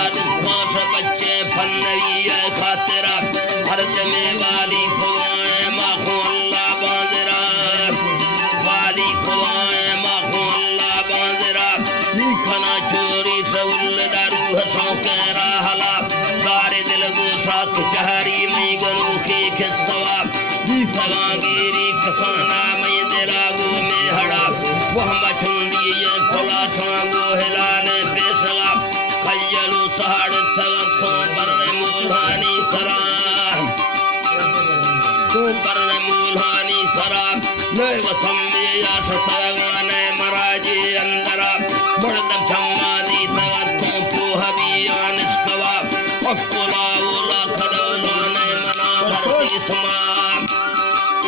बच्चे फन्नगी खातिरा हर जमे वाली खुआए माखो अल्लाह बांजरा वाली खुआए माखो अल्लाह बांजरा खाना चोरी सउल दारू हसों के राहला दारे दिल गोशा कचहरी मई गनो के खिस्सवा दी सगांगीरी कसाना मई दिलागो में हड़ा वह मचुंदी ये खुला ठांगो हिलाने पेशगा खयलू सहाड़ थगथों बर्रे मूल्हानी सराम तो बर्रे मूल्हानी सराम नए वसम्मे या शतगाने मराजे अंदरा बड़दम चम्मादी थगथों पोहबी आनिश्कवा अक्कुला ओला खदौला नए मना धरती समान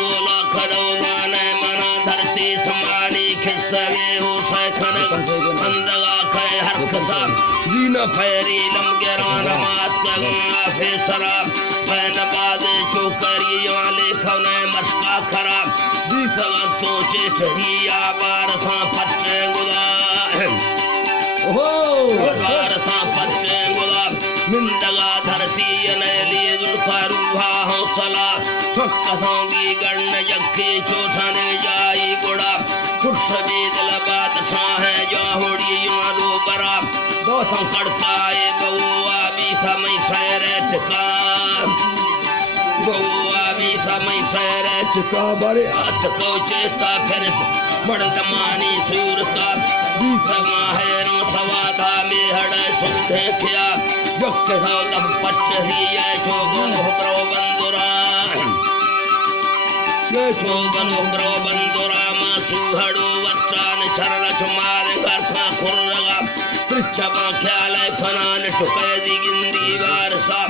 ओला खदौला नए मना धरती समानी खिस्सवे हो सैखन अंदगा खे हर खसाम दीना फैरी लमगेरा नमाज का फेसरा फैन बाजे चोकरी वाले खने मशका खराब दी सगा तो चेठही आबार सा पट्टे गुदा ओहो आबार सा पट्टे गुदा मिंदगा धरती नैली जुल्फरूहा हौसला ठक्कसोंगी गण यक्के चोठने जाई गुड़ा खुर्शबी दिल बादशाह है जोहड़ी यारो बरा दो संकड़ता है गौआ भी समय शहर टिका गौआ भी समय शहर टिका बड़े हाथ को चेता फिर बड़ जमानी सूरता भी सगा है रो सवादा में हड़े सुधे किया जब के सौदम पच्चसी है चोगन हुक्रो बंदुरा ये चोगन हुक्रो बंदुरा सुहड़ो वच्चान चरण चुमार गर्था खुर्रगा त्रिच्छबा ख्याल खनान टुकैदी गिंदी वारसा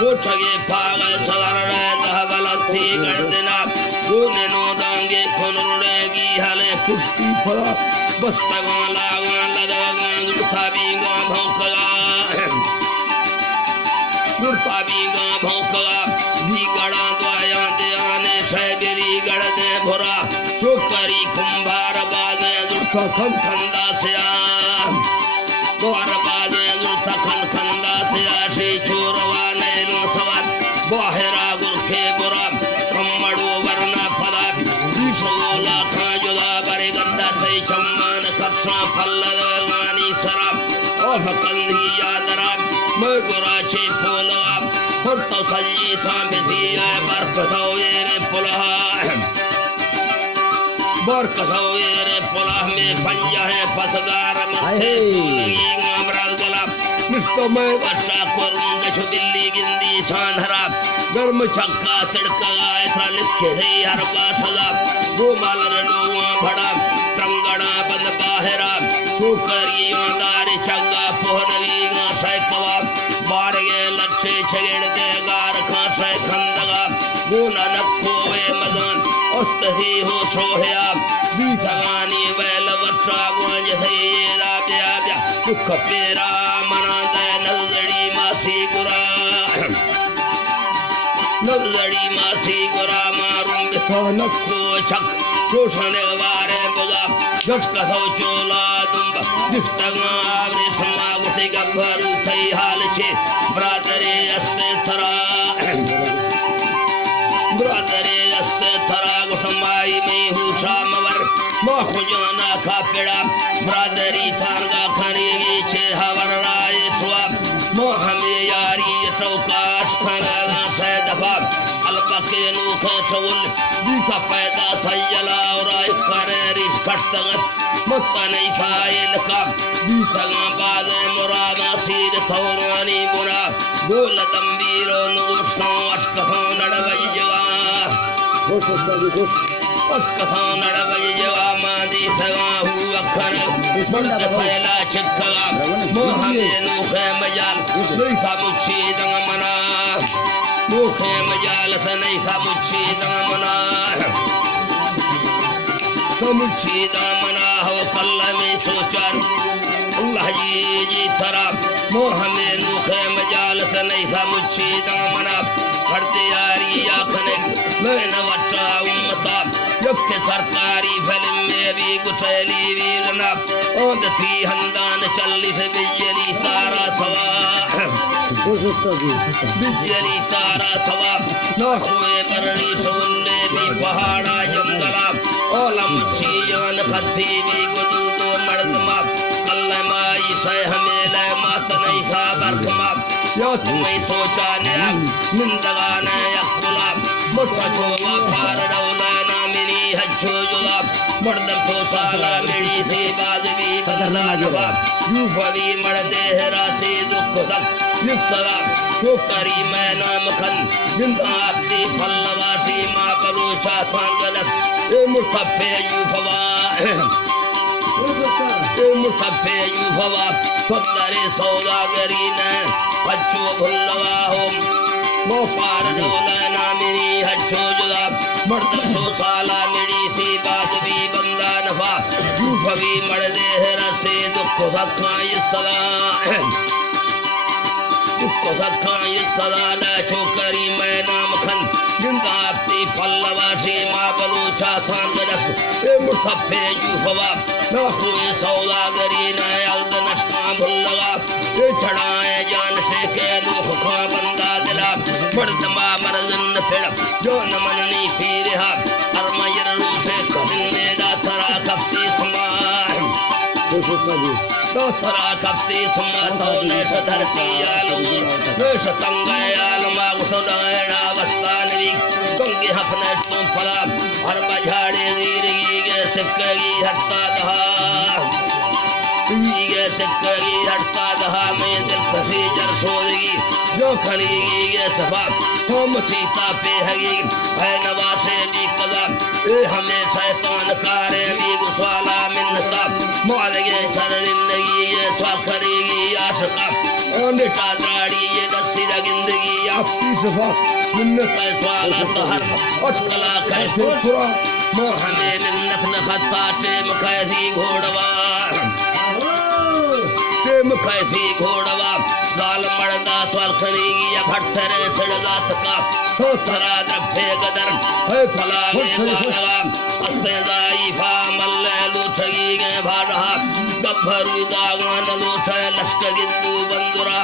कोठगे फागे सवरणे दहबलथी गर्दना गोने नो दांगे खुनुरेगी हले कुश्ती फला बस्तगा लागा लदगा गुरथा बीगा भौकगा गुरथा बीगा भौकगा बीगड़ा द्वाया दयाने शैबरी गड़दे भुरा चोकरी कुंभार बाजे जुर्था खन खंदा से द्वार बाजे जुर्था खन खंदा से आशी चोरवा नैलो सवार बाहरा गुरखे बुरा कम्मड़ो वरना फला बीसोला खा जुदा बरे गद्दा थे चम्मान कक्षा फल्लगानी सराब ओह कंधी यादरा मैं गुराचे फोलवा हर तो सजी सांभिती है बरकतो येरे पुलहा बरकतोरे पुलाह में पंजा है फसगार मथे लगी गामराज गला मिस्तो में बच्चा कोरुंग छु दिल्ली गिंदी सानहरा गर्म छक्का तिड़का ऐसा लिखे है हर बासदा गो मालर नोवा भड़ा त्रंगड़ा बंद बाहरा ठोकरी वादारे चंगा पोहनवी गा सैकवा बारगे लच्छे छगेड़ दे गार खा सै खंदगा गो ननक कोवे मदान अस्तही हो सोहया बीसगानी वैल वट्रा गुंज सही राब्या ब्या दुख पेरा मना दे नजड़ी मासी गुरा नजड़ी मासी गुरा मारूं बिथान को छक शोषण वारे बुला झटका सो चोला दुंबा दिफ्तगा आवे समा गुटे गब्बरू थई हाल छे ब्रादरे अस्ते थरा ब्रादरे अस्ते थरा गुटमाई में हूँ शामवर मोह जाना खा पेड़ा ब्रादरी थारगा खरीगी छे हवर राय स्वाब मोह में यारी चौकाश खंगा से दफा अलबके नूख सउल बीसा पैदा सयला और आय करे रिस खटतगत मत्ता नहीं फाइल का बीसा बाज मुरादा सीर थौरानी बुना गोल दंबीरो नुष्णो अष्टहो नड़वई जवा खुश उसका नड़बज जवा मादी सगाहू अखन मुर्द फैला छिक्का मोहम्मद नूखे मजाल नहीं मुच्छी दंगमना नूखे मजाल से नहीं मुच्छी दंगमना मुच्छी दंगमना हो कल्ला में सोचर अल्लाह जी थरा मोहम्मद नूखे मजाल से नहीं मुच्छी दंगमना हरते यारी आखने मैं वट्टा उम्मता यक्के सरकारी फिल्म में भी गुठली वीरना ओंद थी हंदान चल्ली से बिजली तारा सवा बिजली तारा सवा ना हुए करनी सोले भी पहाड़ा जंगला ओलम चीजन खत्ती भी गुदू तो मर्दमा कल्ले माई से हमें ले मात नहीं था बरखमा या तुम्हें सोचा ने निंदगाने यकुला मुट्ठा चोवा पार डौला नामिनी हच्छो जुलाब मर्दम चो साला मिड़ी से बाजवी बंदा जवाब यूफवी मर्दे रासी दुख तक निस्सला तो करी मैं नाम खन जिंदा आपती फल्लवासी माँ कलोचा सांगलस ए मुठ्ठे यूफवा मुठ्ठे यूफवा फद्दरे सौदागरी ने हच्छो भुल्लवा हो वो पार दौला नामिनी हच्छो जुलाब मर्दम चो साला मिड़ी सी बाजवी बंदा नफा यूफवी मर्दे रसे दुख सखा सदा दुख सखा सदा न छोकरी मैं नाम खन जिंदा आपती पल्लवासी माँ बलूचा खान गदस ए मुठ्ठे यूफवा ना हुए सौदागरी न अल्द नशका भुल्लवा ए छड़ाए जान से के लूख खा बंदा दिला मर्दमा मर्दन फिर जो न मननी फिरहा अरमयर रूठे कहिने दा थरा कफ्ती समा तो थरा कफ्ती समा तो नेश धरती आलू नेश तंगे आलमा उठोडायना वस्तानवी कंगे हफने तुम फला हर बझाड़े वीरगी के सिक्कगी हटता दहा ये सिक्कगी हटता दहा में दिल खसी जर सोदगी जो खलीगी ये सफा हम सीता पे हगी है नवासे भी कदा ए हमें शैतान कारे भी गुस्वाला मिन्नता मौलगे चरनिंदगी ये स्वाखरीगी आशका निटा द्राड़ी ये दस्सी जिंदगी आपकी सफा मिन्नत स्वाला तहर अचकला कैसे फुरा मोह हमें मिन्नत न खत्ता टेम कैसी घोड़वा कैसी घोड़वा लाल मर्दा स्वालखरीगी या भट्ठरे सड़दा तका हो थरा द्रफे गदर है फलाले बालवा अस्तेदाई फा मल्ले लूठगी गे भाड़ा गब्भरू दागान लूठे लष्टगिंदू बंदुरा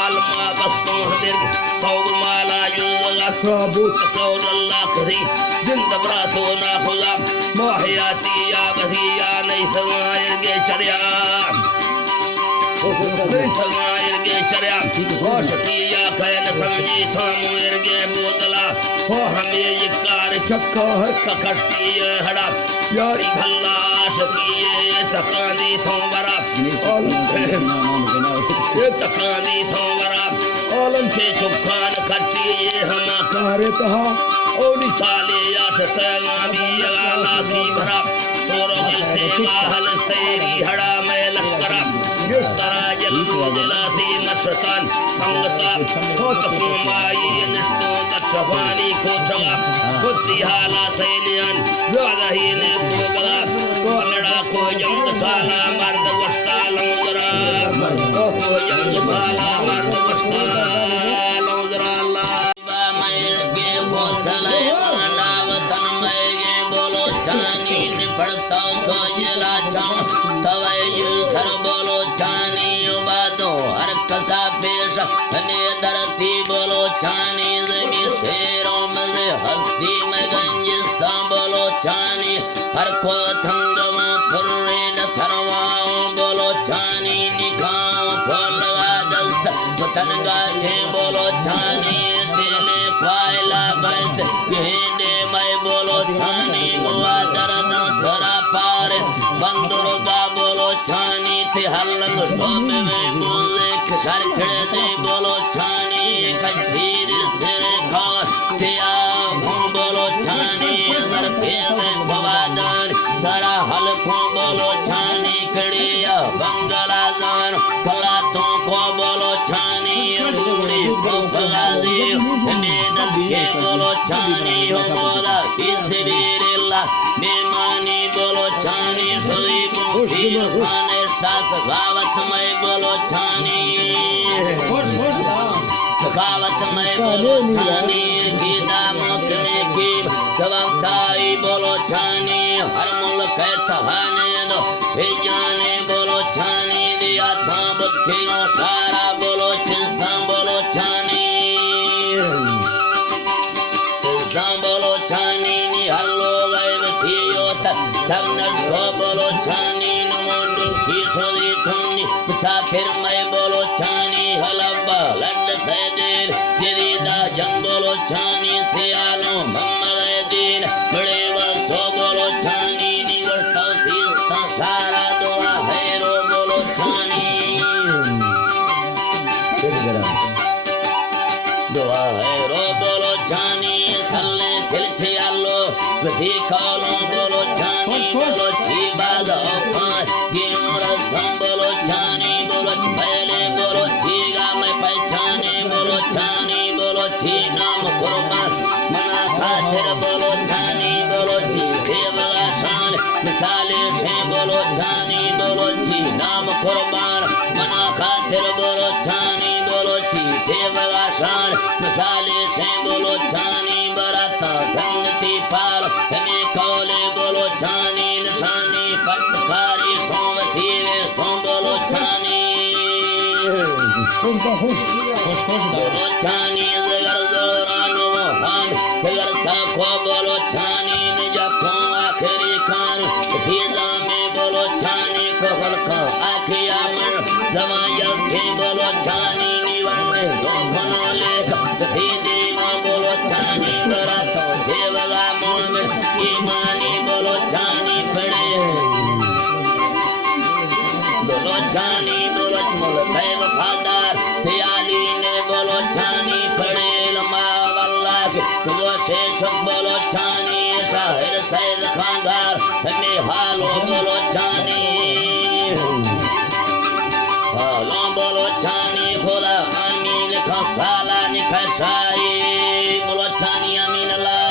आलमा बस्तों हदिर कौमाला युलगा साबूत कौल अल्लाह करी जिंद ब्रासो ना खुदा माहियाती या बधिया नहीं समायर गे चरिया सगायर चरिया शकिया खैन समझी थामू इरगे बोतला हो हमें ये कार चक्का हर ककटती हड़ा यारी भल्ला शकिए तकानी सोमवारा ये तकानी सोमवारा आलम से चुखान खट्टी ये हम कारे तहा ओली साले आशतगा भी आला की भरा सोरगल से माहल सेरी हड़ा में लश्करा तराजल जलासी नशतान संगता होत कुमाई निष्ठो दक्षवानी कोठवा बुद्धि हाला सैनियन वादही ने कोबला को लड़ा को जंग साला मर्द वस्ता लंगरा को जंग साला मर्द वस्ता लंगरा अल्लाह मैं के बोतले नावतन में ये बोलो जानी पड़ता को जला चाम तवे सर बोलो जानी बादो हर कसा पेश ने धरती बोलो जानी जगी शेरों में हस्ती में गंजिस्ता बोलो जानी हर को थंगम फुर्रे न सरवाओ बोलो जानी निखाओ फलवा दस्त तनगा के बोलो जानी दिले फायला गैस कहने मैं बोलो जानी गुआ दर्द धरा पार बंदुर्गा बोलो जानी थी हल्लम डोबे में बोले खसर खड़े दे बोलो जानी खजीर सिर खा थिया बोलो जानी भवादन सारा हल्को बोलो छानी कड़िया बंगलादान कलातों को बोलो छानी रूड़ी को फलादी नेदन के बोलो छानी हो बोला किसबीरिल्ला मेमानी बोलो छानी सुई मुखी खाने साथ गावत में बोलो छानी सखावत में बोलो छानी गीता मोकने की सवकाई बोलो छानी हर मुल्क तहाने दो जाने बोलो छानी दिया था बुद्धियों सारा बोलो चिंता बोलो छानी चिंता बोलो छानी नि हल्लो गैब थियो सबनर सो बोलो छानी नमोंडु की सोदी थुन्नी मुसाफिर मैं बोलो छानी हलब्बा लड्ड सैदिल जदीदा जंग बोलो छानी सियालो मोहम्मद दीन बड़े वर्षो बोलो छानी निवर तौसील सारा दुआ हैरो बोलो छानी दुआ हैरो बोलो छानी सल्ले खिलचे आलो प्रति कालो बोलो छानी बोलो चीबाद औखान गिनोर बोलो छानी बोलो पहले बोलो चीगा मैं पहचाने बोलो छानी बोलो ची नाम कुर्बान मना खातिर बोलो छानी बोलो ची देवला शान मिसाले से बोलो छानी बोलो ची नाम कुर्बान मना खातिर बोलो छानी बोलो ची देवला शान मिसाले से बोलो छानी बराता संगति पाल हमें कौले बोलो छानी निशानी पटकारी सोमती वे सोम बोलो छानी बोलो छानी जगर जोरानो हान जगर साखो बोलो छानी निजको आखिरी खान फीजा में बोलो छानी को हल्का आखिया मन जमाया के बोलो छानी निवन में दो भनो लेख फीदी मां बोलो छानी बरातो देवला मोन में ईमानी बोलो छानी पड़े बोलो छानी बोलो मुल कैव फादार सियाली ने बोलो छानी पड़े लम्बा वल्ला के वो शेष बोलो छानी शाहिर सैद खानदार हमें हालो बोलो छानी हालो बोलो छानी खुदा आमीन खाला निखसाई बोलो छानी आमीन अल्लाह